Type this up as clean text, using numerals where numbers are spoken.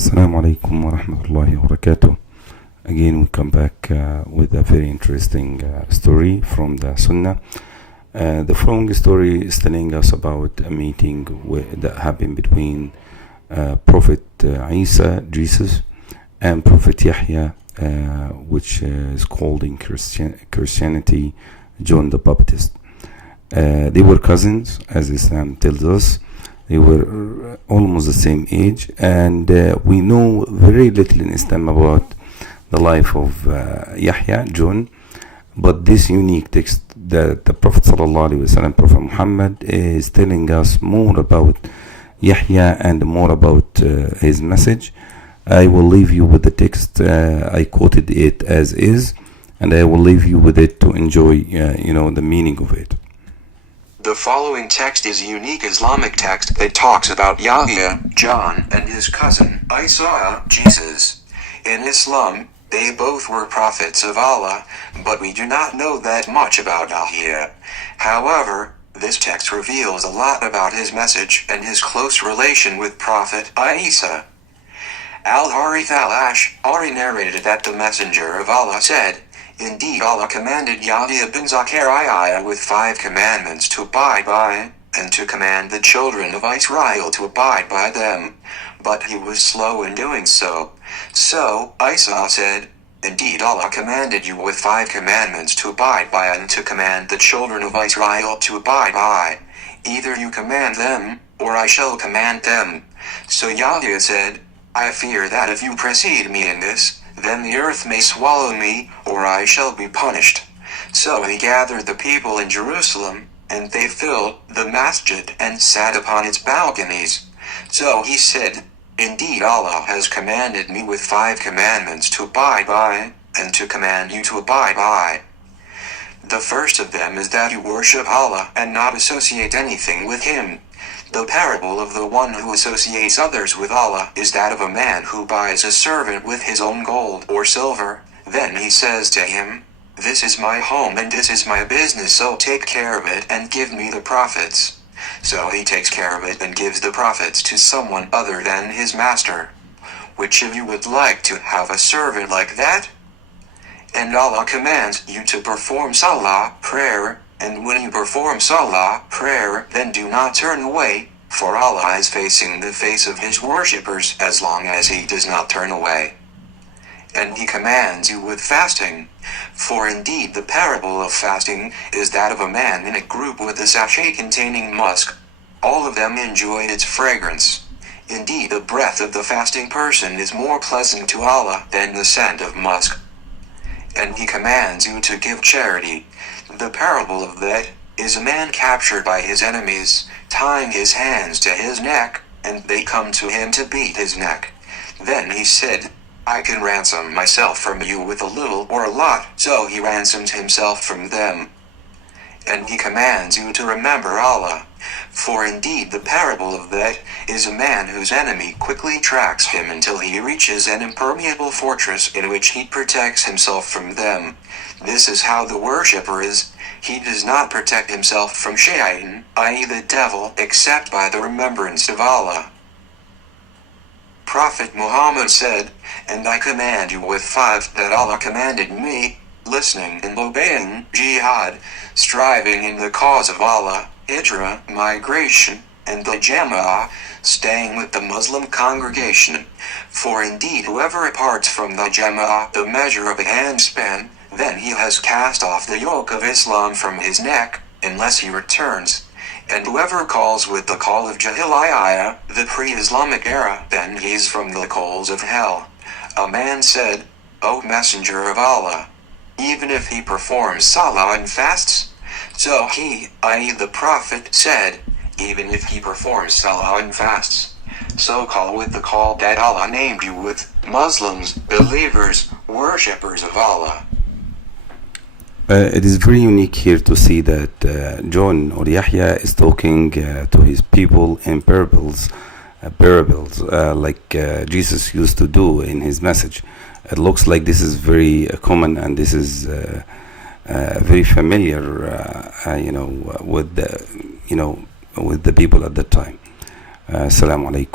Assalamu alaikum wa rahmatullahi wa barakatuh. Again, we come back with a very interesting story from the sunnah. The following story is telling us about a meeting that happened between Prophet Isa, Jesus, and Prophet Yahya, which is called in Christianity John the Baptist. They were cousins, as Islam tells us. They were almost the same age, and we know very little in Islam about the life of Yahya, John, but this unique text that the Prophet ﷺ, Prophet Muhammad, is telling us more about Yahya and more about his message. I will leave you with the text. I quoted it as is, and I will leave you with it to enjoy, the meaning of it. The following text is a unique Islamic text that talks about Yahya, John, and his cousin, Isa, Jesus. In Islam, they both were prophets of Allah, but we do not know that much about Yahya. However, this text reveals a lot about his message and his close relation with Prophet Isa. Al-Harith al-Ash'ari narrated that the Messenger of Allah said, "Indeed, Allah commanded Yahya bin Zakariah with 5 commandments to abide by, and to command the children of Israel to abide by them. But he was slow in doing so. So Isa said, Indeed, Allah commanded you with 5 commandments to abide by and to command the children of Israel to abide by. Either you command them, or I shall command them." So Yahya said, "I fear that if you precede me in this, then the earth may swallow me, or I shall be punished." So he gathered the people in Jerusalem, and they filled the masjid and sat upon its balconies. So he said, "Indeed, Allah has commanded me with 5 commandments to abide by, and to command you to abide by. The first of them is that you worship Allah and not associate anything with Him. The parable of the one who associates others with Allah is that of a man who buys a servant with his own gold or silver. Then he says to him, 'This is my home and this is my business, so take care of it and give me the profits.' So he takes care of it and gives the profits to someone other than his master. Which of you would like to have a servant like that? And Allah commands you to perform salah, prayer, and when you perform salah, prayer, then do not turn away, for Allah is facing the face of His worshippers as long as He does not turn away. And He commands you with fasting. For indeed the parable of fasting is that of a man in a group with a sachet containing musk. All of them enjoy its fragrance. Indeed the breath of the fasting person is more pleasant to Allah than the scent of musk. And He commands you to give charity. The parable of that is a man captured by his enemies, tying his hands to his neck, and they come to him to beat his neck. Then he said, 'I can ransom myself from you with a little or a lot,' so he ransomed himself from them. And he commands you to remember Allah. For indeed the parable of that is a man whose enemy quickly tracks him until he reaches an impermeable fortress in which he protects himself from them. This is how the worshipper is. He does not protect himself from shaitan, i.e. the devil, except by the remembrance of Allah." Prophet Muhammad said, "And I command you with 5 that Allah commanded me: listening and obeying, jihad, striving in the cause of Allah, hijrah, migration, and the jama'ah, staying with the Muslim congregation. For indeed whoever departs from the jama'ah the measure of a handspan, then he has cast off the yoke of Islam from his neck, unless he returns. And whoever calls with the call of Jahiliyyah, the pre-Islamic era, then he is from the coals of hell." A man said, "O Messenger of Allah, even if he performs salah and fasts?" So he, i.e. the Prophet, said, "Even if he performs salah and fasts. So call with the call that Allah named you with, Muslims, believers, worshippers of Allah." It is very unique here to see that John or Yahya is talking to his people in parables, like Jesus used to do in his message. It looks like this is very common, and this is very familiar, with the people at that time. Assalamu alaikum.